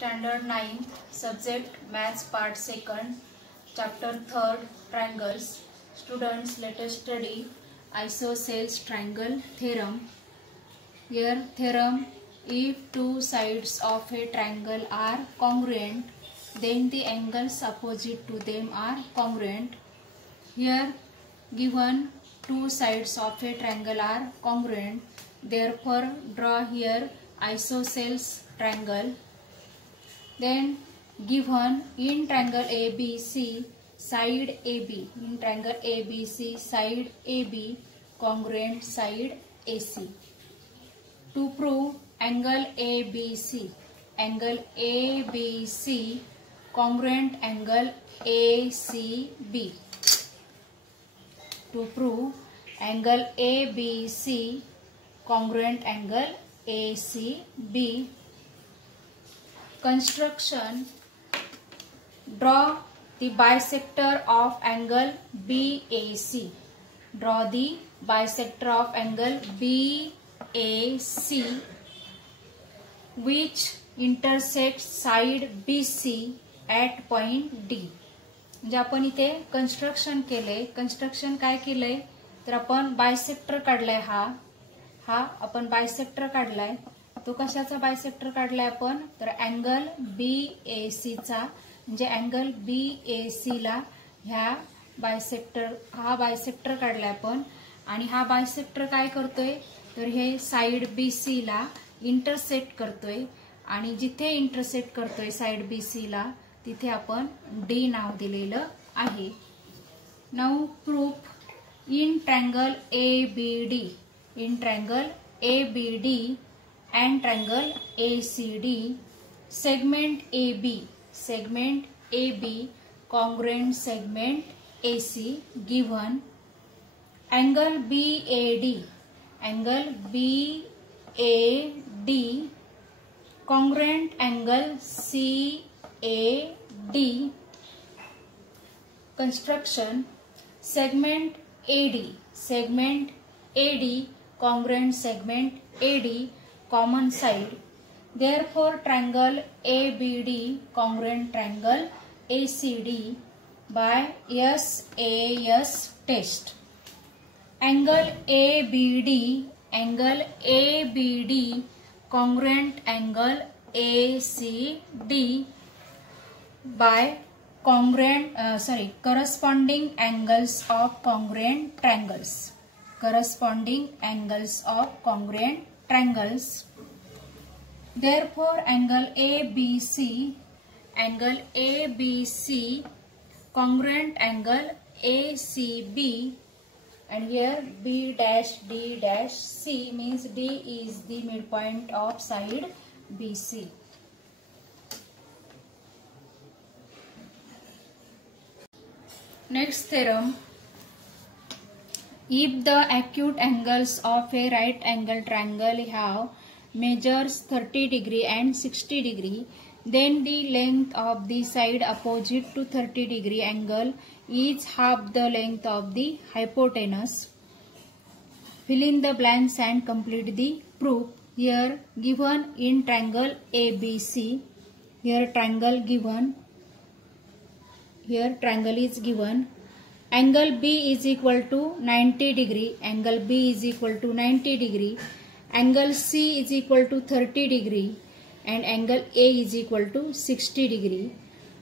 Standard 9th, subject Maths Part 2nd, Chapter 3rd, Triangles. Students, let us study isosceles triangle theorem. Here theorem: if two sides of a triangle are congruent, then the angles opposite to them are congruent. Here given two sides of a triangle are congruent, therefore draw here isosceles triangle. Then given in triangle ABC side AB, in triangle ABC side AB congruent side AC. To prove angle ABC congruent angle ACB. To prove angle ABC congruent angle ACB. Construction: draw the bisector of angle BAC. Draw the bisector of angle BAC which intersects side BC at point D. म्हणजे आपण इथे construction केले. Construction काय केलंय तर आपण bisector काढलाय. हा आपण बायसेक्टर काढलाय. तो कशाचा बायसेक्टर काढलाय आपण तर अँगल BAC चा. म्हणजे अँगल BAC ला ह्या हा बायसेक्टर काढलाय आपण. आणि हा बायसेक्टर काय करतोय तर हे साइड BC ला इंटरसेक्ट करतोय. आणि जिथे इंटरसेक्ट करतोय साइड BC ला तिथे आपण D नाव दिलेलं आहे. Now proof in triangle ABD and triangle ACD segment AB congruent segment AC given angle BAD congruent angle CAD. Construction: segment AD congruent segment AD common side, therefore triangle ABD congruent triangle ACD by SAS test. Angle ABD congruent angle ACD by corresponding angles of congruent triangles. Therefore angle ABC congruent angle ACB, and here B dash D dash C means D is the midpoint of side BC. Next theorem: if the acute angles of a right angle triangle have measures 30 degree and 60 degree, then the length of the side opposite to 30 degree angle is half the length of the hypotenuse. Fill in the blanks and complete the proof. Here given in triangle ABC, here triangle is given. Angle B is equal to 90 degree. Angle C is equal to 30 degree and angle A is equal to 60 degree.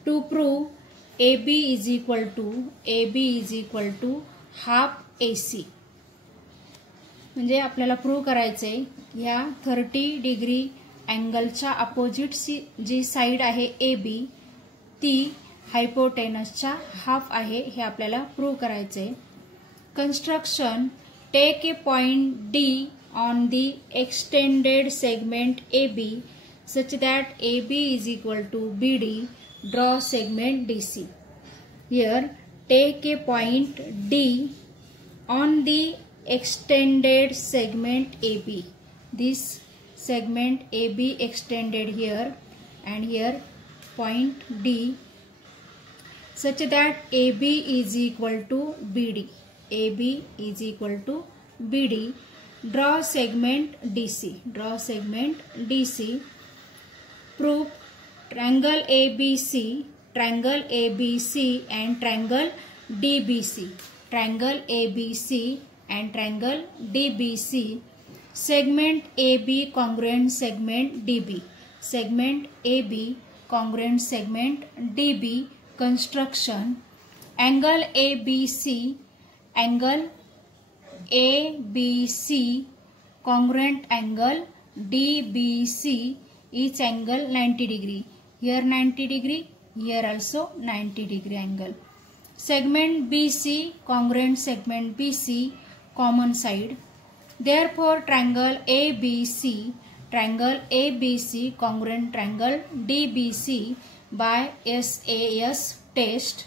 To prove AB is equal to half AC. म्हणजे आपल्याला prove करायचंय ह्या 30 degree अँगलच्या opposite जी side आहे AB ती हायपोटेनसच्या half आहे हे आपल्याला प्रूव्ह करायचंय. Construction: take a point D on the extended segment AB such that AB is equal to BD. Draw segment DC. Here take a point D on the extended segment AB. This segment AB extended here and here point D such that AB is equal to BD. Draw segment DC. Proof triangle ABC, triangle ABC and triangle DBC, triangle ABC and triangle DBC, segment AB congruent segment DB, segment AB congruent segment DB, construction, angle ABC, angle ABC congruent angle DBC, each angle 90 degree, here 90 degree, here also 90 degree angle. Segment BC congruent segment BC, common side. Therefore triangle ABC, triangle ABC congruent triangle DBC by SAS test.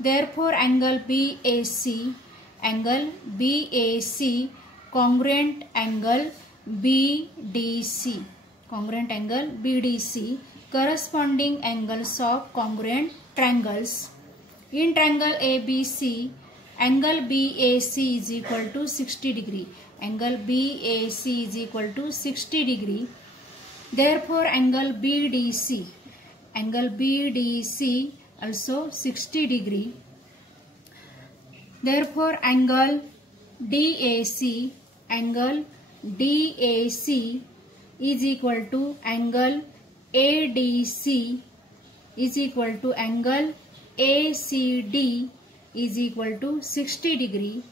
Therefore angle BAC, angle BAC congruent angle BDC, congruent angle BDC, corresponding angles of congruent triangles. In triangle ABC, angle BAC is equal to 60 degree, angle BAC is equal to 60 degree. Therefore angle BDC, angle BDC also 60 degree. Therefore angle DAC, angle DAC is equal to angle ADC is equal to angle ACD is equal to 60 degree.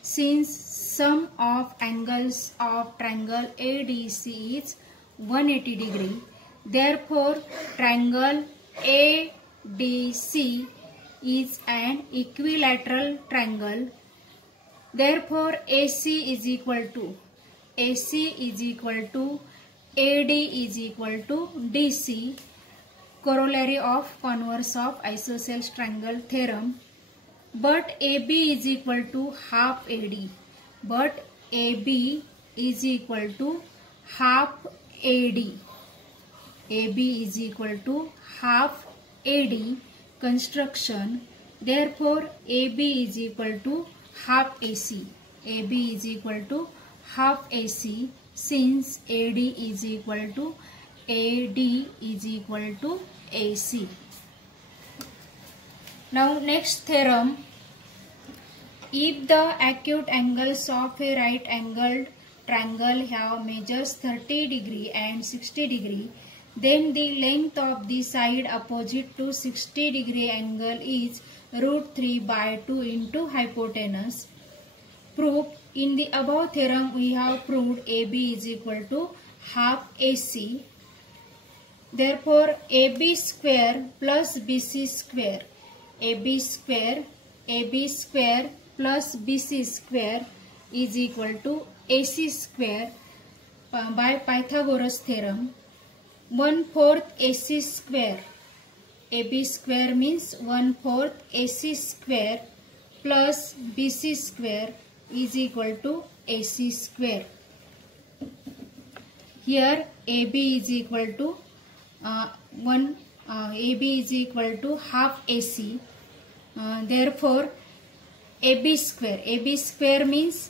Since sum of angles of triangle ADC is 180 degree, therefore triangle ADC is an equilateral triangle. Therefore AC is equal to AD is equal to DC, corollary of converse of isosceles triangle theorem. But AB is equal to half AD, but AB is equal to half AD, AB is equal to half AD, construction. Therefore AB is equal to half AC, AB is equal to half AC, since AD is equal to AC. Now next theorem, if the acute angles of a right angled triangle have measures 30 degree and 60 degree, then the length of the side opposite to 60 degree angle is √3/2 into hypotenuse. Proof. In the above theorem we have proved AB is equal to half AC. Therefore AB square plus BC square, AB square plus BC square is equal to AC square by Pythagoras theorem. 1/4 AC square, AB square means 1/4 AC square plus BC square is equal to AC square. Here AB is equal to AB is equal to half AC. Therefore AB square means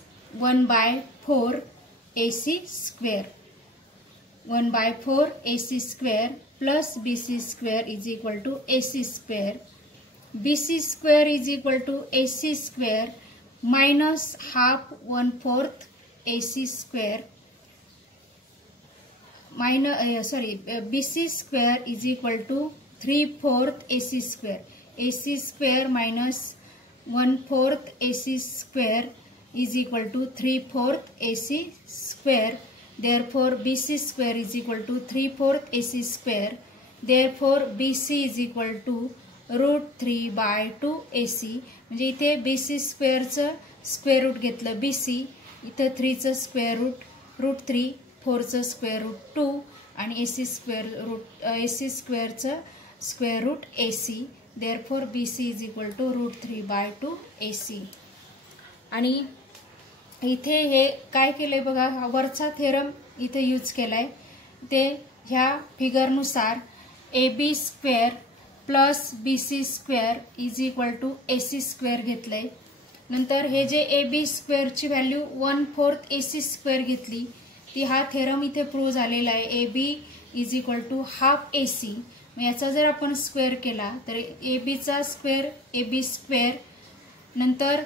1/4 AC square. 1/4 AC square plus BC square is equal to AC square. BC square is equal to AC square minus half 1/4 AC square. BC square is equal to 3/4 AC square. AC square minus 1/4 AC square is equal to 3/4 AC square. Therefore BC square is equal to 3/4 AC square. Therefore BC is equal to √3/2 AC. म्हणजे इथे BC स्क्वेअरचं square root घेतलं BC, इथं 3चं square root √3, 4चं square root 2 आणि AC स्क्वेअरचं square root AC. Therefore BC is equal to √3/2 AC. आणि इथे हे काय केलंय बघा, वरचा थेरम इथे यूज केलाय. ते ह्या फिगरनुसार AB square plus BC square is equal to AC square घेतलंय. नंतर हे जे AB स्क्वेअरची व्हॅल्यू 1/4 AC स्क्वेअर घेतली, ती हा थेरम इथे प्रूव्ह झालेला आहे. AB is equal to half AC, याचा जर आपण स्क्वेअर केला तर ए बीचा स्क्वेअर ए बी स्क्वेअर नंतर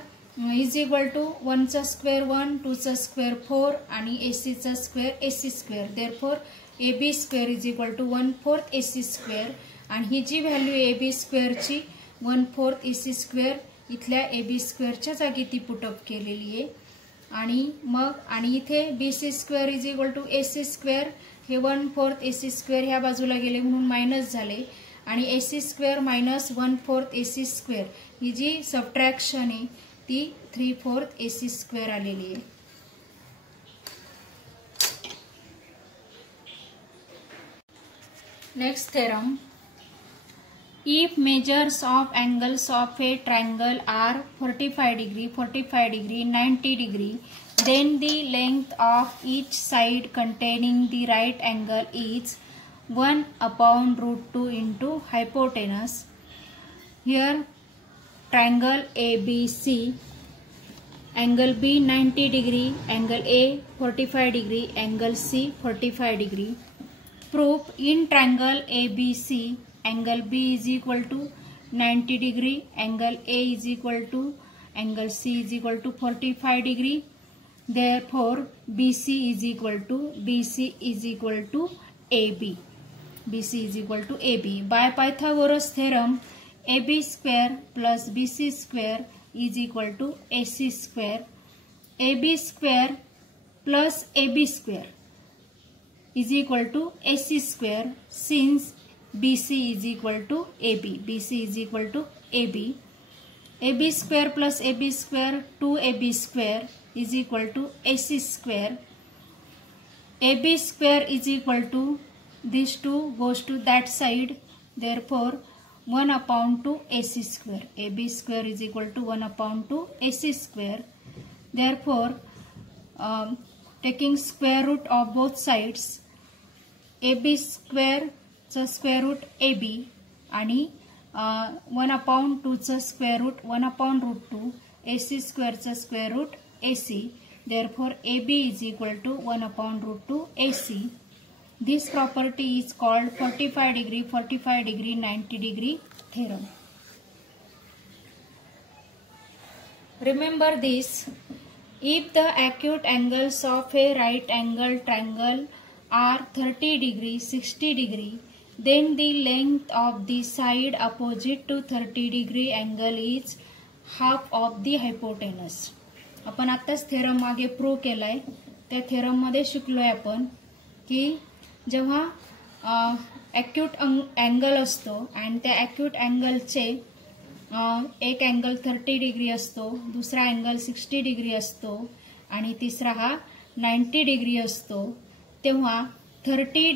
इज इक्वल टू 1 चा स्क्वेअर 1 2 चा स्क्वेअर 4 आणि ए सी चा square A C square therefore A B square is equal to 1/4 A C square आणि ही जी व्हॅल्यू ए बी स्क्वेअरची 1/4 ए सी स्क्वेअर इथल्या ए बी स्क्वेअरच्या जागी ती पुटअप केलेली आहे आणि इथे B C square is equal to A C square हे 1/4 ए सी स्क्वेअर ह्या बाजूला गेले म्हणून मायनस झाले आणि A C square minus 1/4 A C square he G subtraction आहे ती 3/4 ए सी स्क्वेअर आलेली आहे. Next theorem. If measures of angles of a triangle are 45 degree, 45 degree, 90 degree, then the length of each side containing the right angle is 1/√2 into hypotenuse. Here triangle ABC, angle B 90 degree, angle A 45 degree, angle C 45 degree. Proof in triangle ABC angle B is equal to 90 degree, angle A is equal to angle C is equal to 45 degree. Therefore, BC is equal to AB. BC is equal to AB. By Pythagoras theorem, AB square plus BC square is equal to AC square. AB square plus AB square is equal to AC square since BC is equal to AB. BC is equal to AB. AB square plus AB square 2AB square is equal to AC square. AB square is equal to this 2 goes to that side. Therefore 1/2 AC square. AB square is equal to 1/2 AC square. Therefore taking square root of both sides, AB square चा square root A B आणि 1/2 चा square root 1/√2 A C स्क्वेअरचा square root A C. Therefore A B is equal to 1/√2 A C. This property is called 45 degree 45 degree 90 degree theorem. Remember this. If the acute angles of a right angle triangle are 30 degree 60 degree, then the length of the side opposite to 30 degree angle is half of the hypotenuse. आपण आताच theorem मागे prove केलाय. त्या theorem मध्ये शिकलोय आपण की जेव्हा ॲक्यूट अँगल असतो आणि त्या ॲक्यूट अँगलचे एक अँगल 30 डिग्री असतो, दुसरा अँगल 60 डिग्री असतो आणि तिसरा हा 90 डिग्री असतो, तेव्हा 30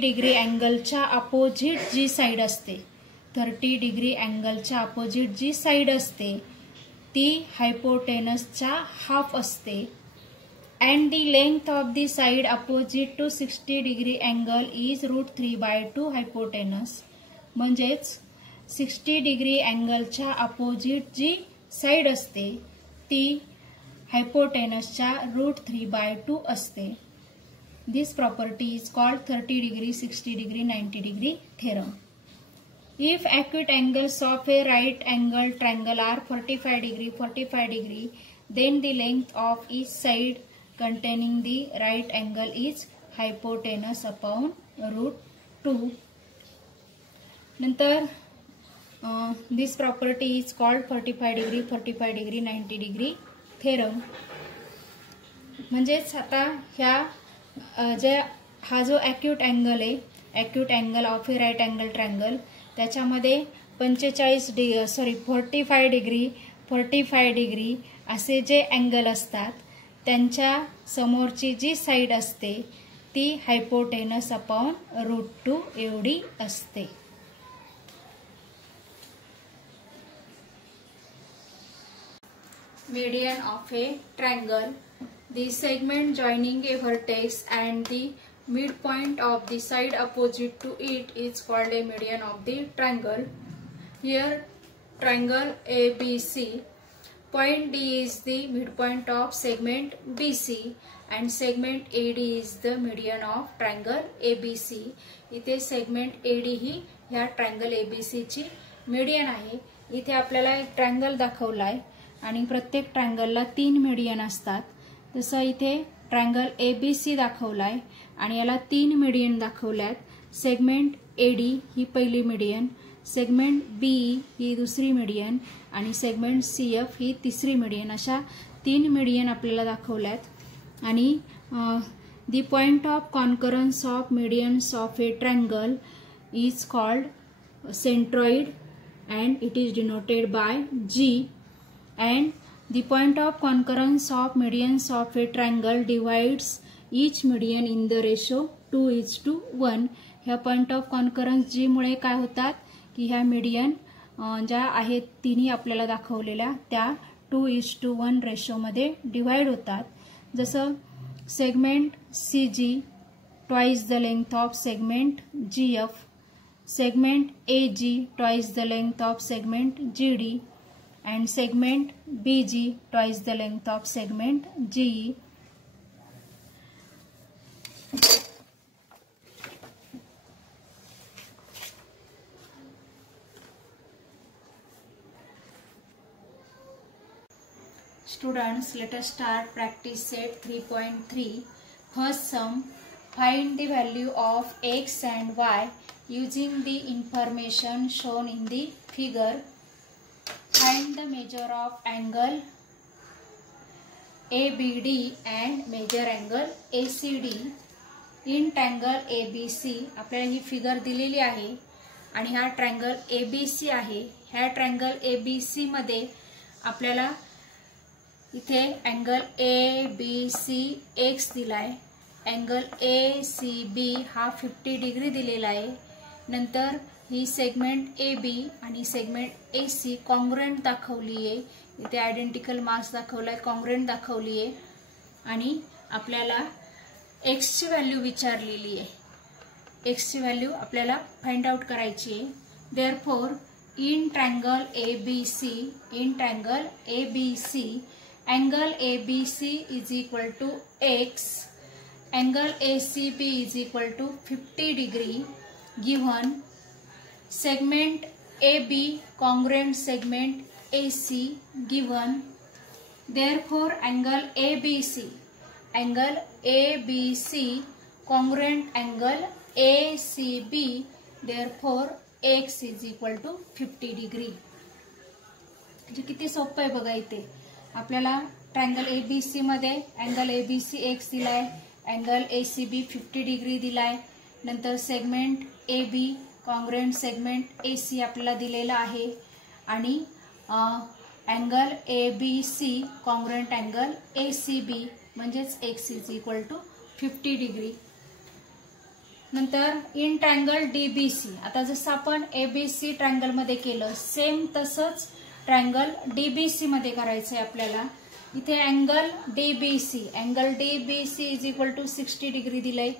डिग्री अँगलच्या अपोजिट जी साइड असते 30 डिग्री अँगलच्या अपोजिट जी साइड असते ती हायपोटेनसच्या हाफ असते. And the length of the side opposite to 60 degree angle is √3/2 hypotenuse. म्हणजेच 60 डिग्री अँगलच्या अपोजिट जी साइड असते ती हायपोटेनसच्या √3/2 असते. This property is called 30 degree, 60 degree, 90 degree theorem. If acute angles of a right angle triangle are 45 degree, 45 degree, then the length of each side containing the right angle is hypotenuse upon √2. नंतर this property is called 45 degree, 45 degree, 90 degree theorem. म्हणजेच आता ह्या हा जो acute angle आहे acute angle of a right angle triangle त्याच्यामध्ये 45 degree 45 degree असे जे अँगल असतात त्यांच्या समोरची जी साइड असते ती हायपोटेनस अपॉन √2 एवढी असते. Median of a triangle. The segment joining a vertex and the midpoint of the side opposite to it is called a median of the triangle. Here triangle ABC Point D is the midpoint of segment BC and segment AD is the median of triangle ABC. इथे segment AD ही ह्या triangle ABC ची median आहे. इथे आपल्याला एक triangle दाखवलाय आणि प्रत्येक triangleला 3 median असतात. तसं इथे triangle ABC दाखवलाय आणि याला 3 median दाखवल्यात. segment AD ही पहिली median, सेगमेंट बी ही दुसरी मीडियन आणि सेगमेंट CF ही तिसरी मीडियन, अशा 3 मीडियन आपल्याला दाखवल्यात. आणि the point of concurrence of medians of a triangle is called centroid and it is denoted by G, and the point of concurrence of medians of a triangle divides each median in the ratio 2:1. ह्या point of concurrence G मुळे काय होतात की ह्या median ज्या आहेत तिन्ही आपल्याला दाखवलेल्या त्या 2:1 रेशोमध्ये डिवाइड होतात. जसं segment CG twice the length of segment GF, segment AG twice the length of segment GD, and segment BG twice the length of segment GE. Students, let us start practice set 3.3. First sum, find the value of x and y using the information shown in the figure. Find the measure of angle ABD and measure angle ACD in triangle ABC. आपल्याला ही figure दिलेली आहे आणि हा triangle ABC आहे. ह्या triangle ABC मध्ये आपल्याला इथे अँगल ABC x दिलाय, अँगल ACB हा 50 डिग्री दिलेला आहे. नंतर ही सेगमेंट AB आणि सेगमेंट AC कॉन्ग्रुएंट दाखवली आहे. इथे आयडेंटिकल मार्क्स दाखवलाय, कॉन्ग्रुएंट दाखवली आहे आणि आपल्याला x ची व्हॅल्यू विचारलेली आहे. x ची व्हॅल्यू आपल्याला फाइंड आउट करायची आहे. Therefore in triangle ABC angle ABC is equal to x, angle ACB is equal to 50 degree given segment AB congruent segment AC given. Therefore angle ABC congruent angle ACB, therefore x is equal to 50 degree. जे किती सोपं आहे बघा. इथे आपल्याला triangle ABC मध्ये angle ABC x दिलाय, angle ACB 50 degree दिलाय, नंतर segment AB congruent segment AC आपल्याला दिलेला आहे आणि angle ABC congruent angle ACB म्हणजेच x is equal to 50 degree. नंतर इन ट्रायंगल DBC, आता जसं आपण ABC ट्रायंगल मध्ये केलं सेम तसंच ट्रायंगल DBC मध्ये करायचंय आपल्याला. इथे angle DBC is equal to 60 degree दिलंय.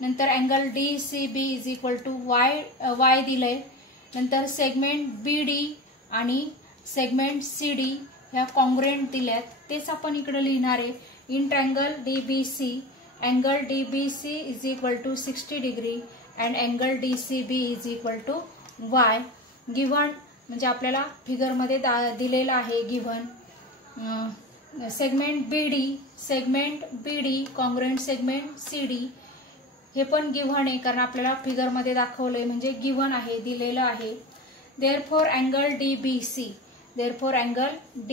नंतर angle DCB is equal to y दिलंय. नंतर सेगमेंट BD आणि सेगमेंट CD ह्या कॉन्ग्रुएंट दिल्यात, तेच आपण इकडे लिहिणार आहे. In triangle DBC angle DBC is equal to 60 degree and angle DCB is equal to y given, म्हणजे आपल्याला फिगर मध्ये दिलेला आहे given. Segment BD congruent segment CD हे पण गिव्हन आहे कारण आपल्याला फिगर मध्ये दाखवलंय म्हणजे गिव्हन आहे, दिलेलं आहे. Therefore angle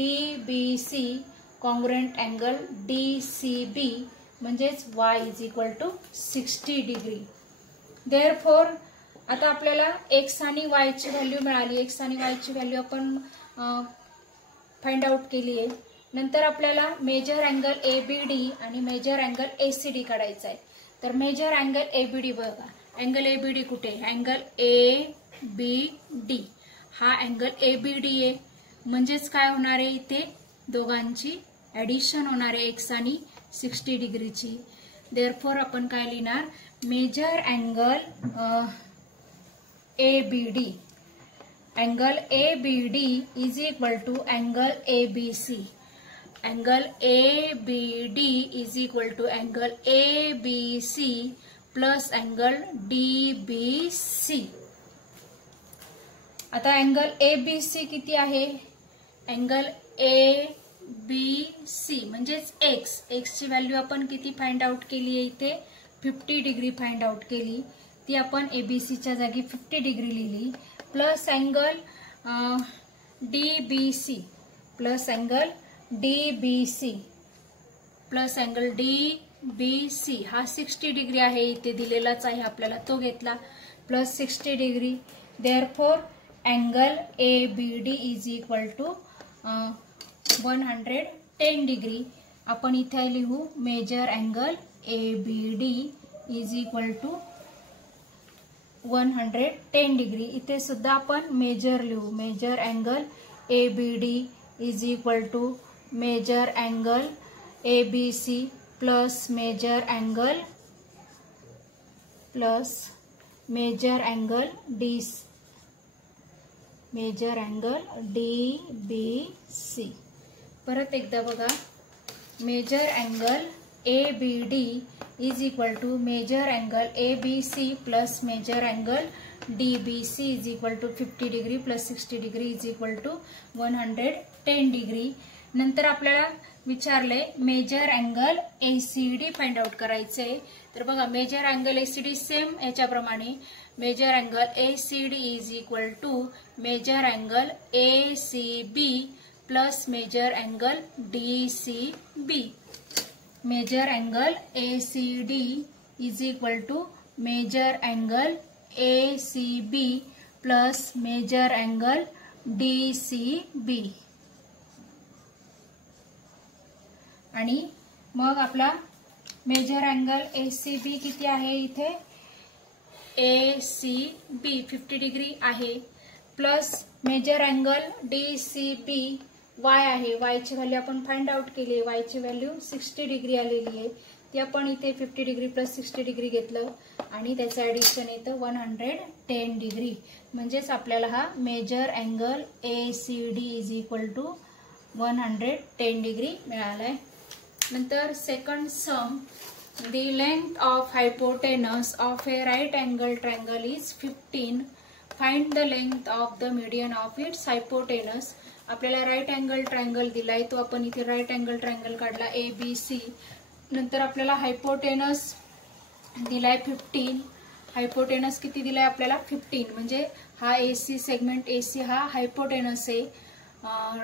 DBC congruent angle DCB म्हणजेच y is equal to 60 degree. Therefore आता आपल्याला x आणि y ची व्हॅल्यू मिळाली. x आणि y ची व्हॅल्यू आपण फाइंड आउट केली आहे. नंतर आपल्याला मेजर अँगल ABD आणि मेजर अँगल ACD काढायचा आहे. तर मेजर अँगल ABD बघा, अँगल ABD कुठे, अँगल ABD हा अँगल ABD आहे म्हणजेच काय होणार आहे, इथे दोघांची ऍडिशन होणार आहे x आणि 60 डिग्रीची. देअरफॉर आपण काय लिहिणार, major angle ABD angle ABD is equal to angle ABC. Angle ABD is equal to angle ABC plus angle DBC. आता angle ABC किती आहे? angle ABC म्हणजेच x ची व्हॅल्यू आपण किती फाइंड आउट केली आहे? इथे 50 डिग्री फाइंड आउट केली. ती आपण ABC च्या जागी 50 डिग्री लिहिली. Plus angle DBC plus angle DBC plus angle DBC हा 60 डिग्री आहे, इथे दिलेलाच आहे आपल्याला, तो घेतला plus 60 degree. Therefore angle ABD is equal to 110 degree. आपण इथे लिहू major angle ABD is equal to 110 degree. इथे सुद्धा आपण मेजर लिहू. Major angle ABD is equal to major angle ABC plus major angle DBC. परत एकदा बघा. Major angle ABD is equal to major angle ABC plus major angle DBC is equal to 50 degree plus 60 degree is equal to 110 degree. नंतर आपल्याला विचारले major angle ACD find out करायचे. तर बघा major angle ACD same याच्याप्रमाणे major angle ACD is equal to major angle ACB plus major angle DCB. Major angle ACD is equal to major angle ACB plus major angle DCB. आणि मग आपला major angle ACB किती आहे? इथे ACB 50 degree आहे plus major angle DCB y आहे. y ची value आपण फाइंड आउट केली आहे. y ची व्हॅल्यू 60 डिग्री आलेली आहे. ती आपण इथे 50 डिग्री प्लस 60 डिग्री घेतलं आणि त्याचं ॲडिशन येतं 110 डिग्री. म्हणजेच आपल्याला हा major angle ACD is equal to 110 degree मिळाला आहे. नंतर second sum. The length of hypotenuse of a right angle triangle is 15. Find the length of the median of its hypotenuse. आपल्याला राईट अँगल ट्रायंगल दिलाय, तो आपण इथे right angle triangle काढला ABC. नंतर आपल्याला हायपोटेनस दिलाय 15. हायपोटेनस किती दिलाय आपल्याला? 15. म्हणजे हा AC सेगमेंट AC हा हायपोटेनस आहे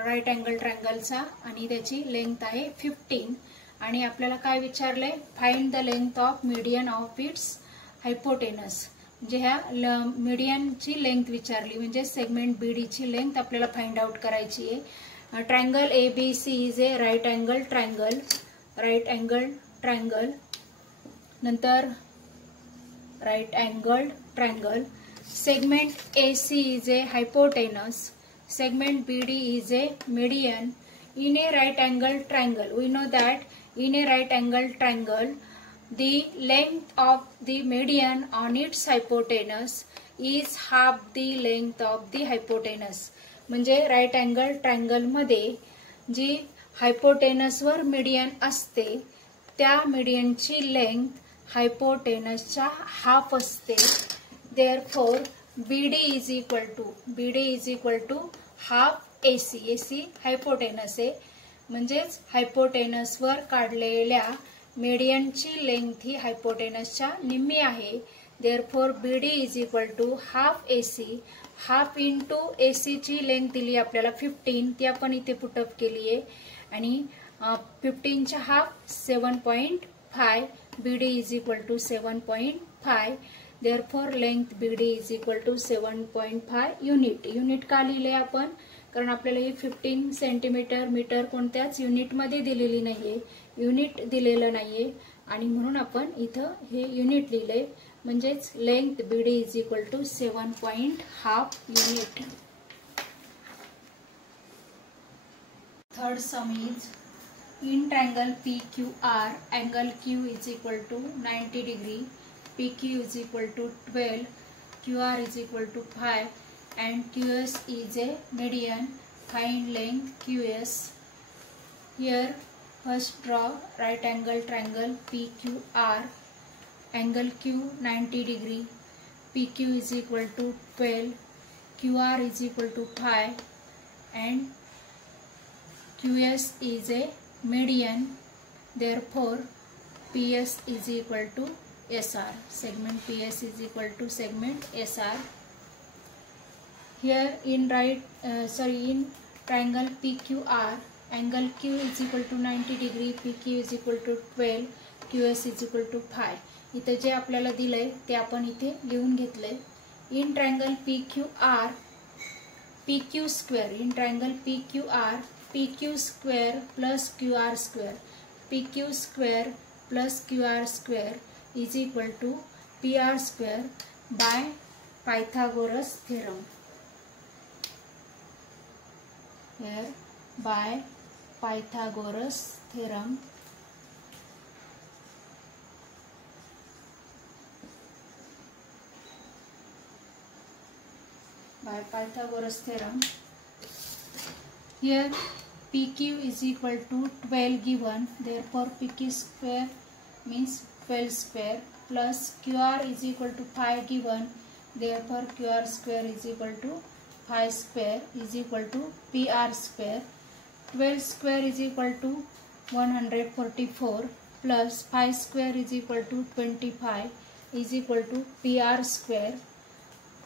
राईट अँगल ट्रायंगलचा आणि त्याची लेंथ आहे 15. आणि आपल्याला काय विचारलंय? Find the length of median of its hypotenuse. म्हणजे ह्या मीडियनची लेंथ विचारली, म्हणजे सेगमेंट BD ची लेंथ आपल्याला फाइंड आउट करायची आहे. Triangle ABC is a right angle triangle. नंतर right angle triangle. Segment AC is a hypotenuse. Segment BD is a median. In a right angle triangle we know that in a right angle triangle the length of the median on its hypotenuse is half the length of the hypotenuse. म्हणजे right angle triangle मध्ये जी hypotenuse वर median असते त्या मीडियनची length हायपोटेनसच्या half असते. Therefore BD is equal to half AC. AC hypotenuse आहे, म्हणजेच हायपोटेनस वर काढलेल्या मीडियनची लेंथ ही हायपोटेनसच्या निम्मी आहे. Therefore BD is equal to half AC. Half into AC ची लेंथ दिली आपल्याला 15, ती आपण इथे पुटअप केली आहे. आणि 15 च्या half 7.5. BD is equal to 7.5. Therefore length BD is equal to 7.5 unit. Unit का लिहिले आपण? कारण आपल्याला ही 15 सेंटीमीटर मीटर कोणत्याच युनिटमध्ये दिलेली नाहीये, युनिट दिलेलं नाहीये आणि म्हणून आपण इथं हे युनिट लिहिलंय. म्हणजेच length BD is equal to 7.5 unit. Third sum is in triangle PQR angle Q is equal to 90 degree, PQ is equal to 12, QR is equal to 5. and QS is a median. Find length QS. Here first draw right angle triangle PQR. Angle Q 90 degree. PQ is equal to 12. QR is equal to 5 and QS is a median. Therefore PS is equal to SR. Segment PS is equal to segment SR. Here in in triangle PQR, angle Q is equal to 90 degree, PQ is equal to 12, QS is equal to 5. इथे जे आपल्याला दिलंय ते आपण इथे लिहून घेतलंय. In triangle PQR, PQ square. In triangle PQR, PQ square plus QR square. PQ square plus QR square is equal to PR square by Pythagoras theorem. Here by Pythagoras theorem. By Pythagoras theorem. Here PQ is equal to 12 given, therefore PQ square means 12 square plus QR is equal to 5 given, therefore QR square is equal to 5 square is equal to PR square. 12 square is equal to 144 plus 5 square is equal to 25 is equal to PR square.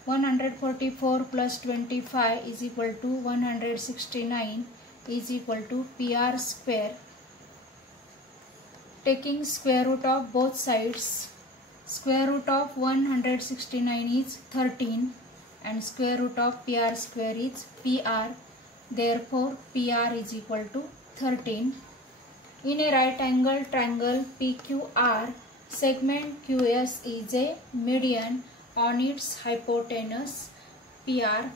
144 plus 25 is equal to 169 is equal to PR square. Taking square root of both sides, square root of 169 is 13 and square root of PR square is PR. Therefore PR is equal to 13. In a right angle triangle PQR, segment QS is a median on its hypotenuse PR.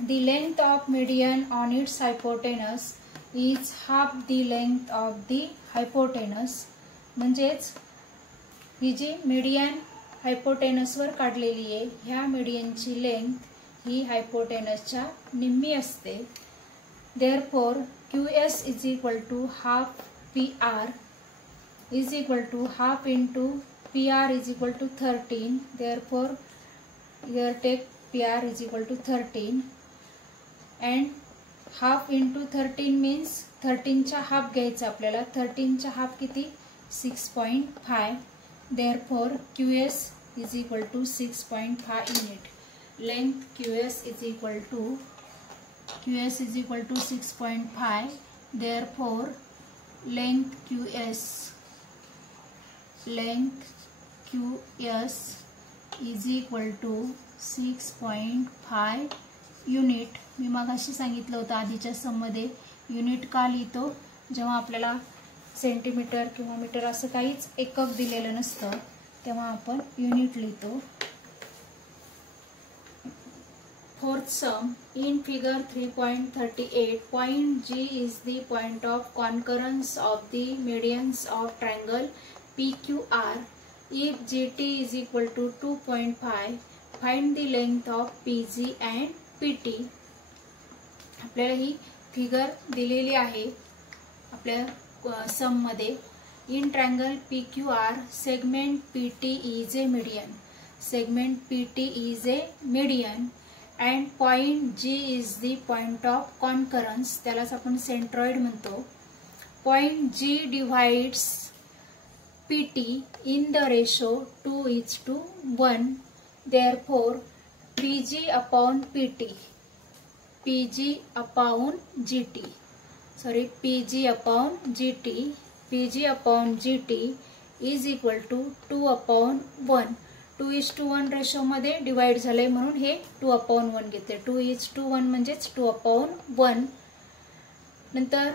The length of median on its hypotenuse is half the length of the hypotenuse. म्हणजेच ही जी median hypotenuse वर काढलेली आहे, ह्या मीडियनची length ही हायपोटेनसच्या निम्मी असते. Therefore QS is equal to half PR is equal to half into PR is equal to 13. Therefore here take PR is equal to 13 and half into 13 means 13 चा हाफ घ्यायचा आपल्याला. 13 चा हाफ किती 6.5. Therefore QS is equal to 6.5 unit. Length QS is equal to 6.5. Therefore length QS is equal to 6.5 unit. मी मगाशी सांगितलं होतं आधीच्या सम मध्ये युनिट का लिहितो, जेव्हा आपल्याला सेंटीमीटर किंवा मीटर असं काहीच एकक दिलेलं नसतं तेव्हा आपण युनिट लिहितो. Fourth sum, in figure 3.38, point G is the point of concurrence of the medians of triangle PQR. If GT is equal to 2.5, find the length of PG and PT. आपल्याला ही figure दिलेली आहे आपल्या सम मध्ये. In triangle PQR, segment PT is a median. Segment PT is a median. And point G is the point of concurrence. त्यालाच आपण centroid म्हणतो. Point G divides PT in the ratio 2:1. Therefore PG upon PT, PG upon GT is equal to 2/1. 2:1 ratio मध्ये divide झाले म्हणून हे 2/1 घेते. 2:1 म्हणजेच 2/1. नंतर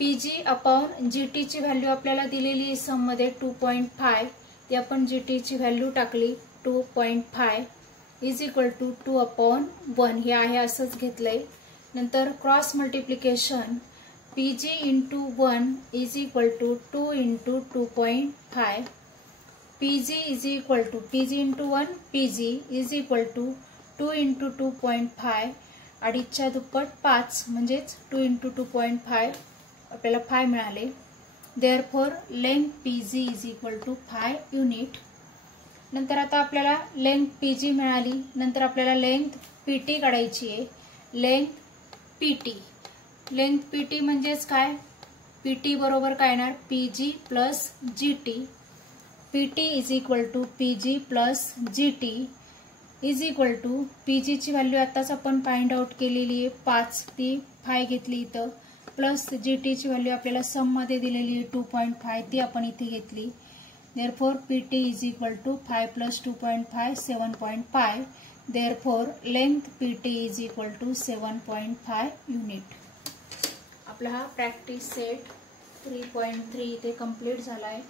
PG अपॉन GT ची व्हॅल्यू आपल्याला दिलेली आहे सम मध्ये 2.5. ती आपण GT ची व्हॅल्यू टाकली 2.5 इज इक्वल टू 2/1. हे आहे असंच घेतलंय. नंतर cross multiplication PG into 1 is equal to 2 into 2.5. PG is equal to PG into 1 PG is equal to 2 × 2.5 अडीचच्या दुप्पट 5 म्हणजेच 2 × 2.5 आपल्याला 5 मिळाले. Therefore length PG is equal to 5 unit. नंतर आता आपल्याला लेंथ PG मिळाली. नंतर आपल्याला लेंथ PT काढायची आहे. लेंथ PT म्हणजेच काय, PT बरोबर काय येणार, PG plus GT. PT is equal to PG plus GT is equal to PG ची व्हॅल्यू आताच आपण फाइंड आउट केलेली आहे 5, ती 5 घेतली इथं, प्लस GT ची व्हॅल्यू आपल्याला सम मध्ये दिलेली आहे 2.5, ती आपण इथे घेतली. Therefore PT is equal to 5 plus 2.5 7.5. Therefore length PT is equal to 7.5 unit. आपला हा प्रॅक्टिस सेट 3.3 इथे कंप्लीट झाला आहे.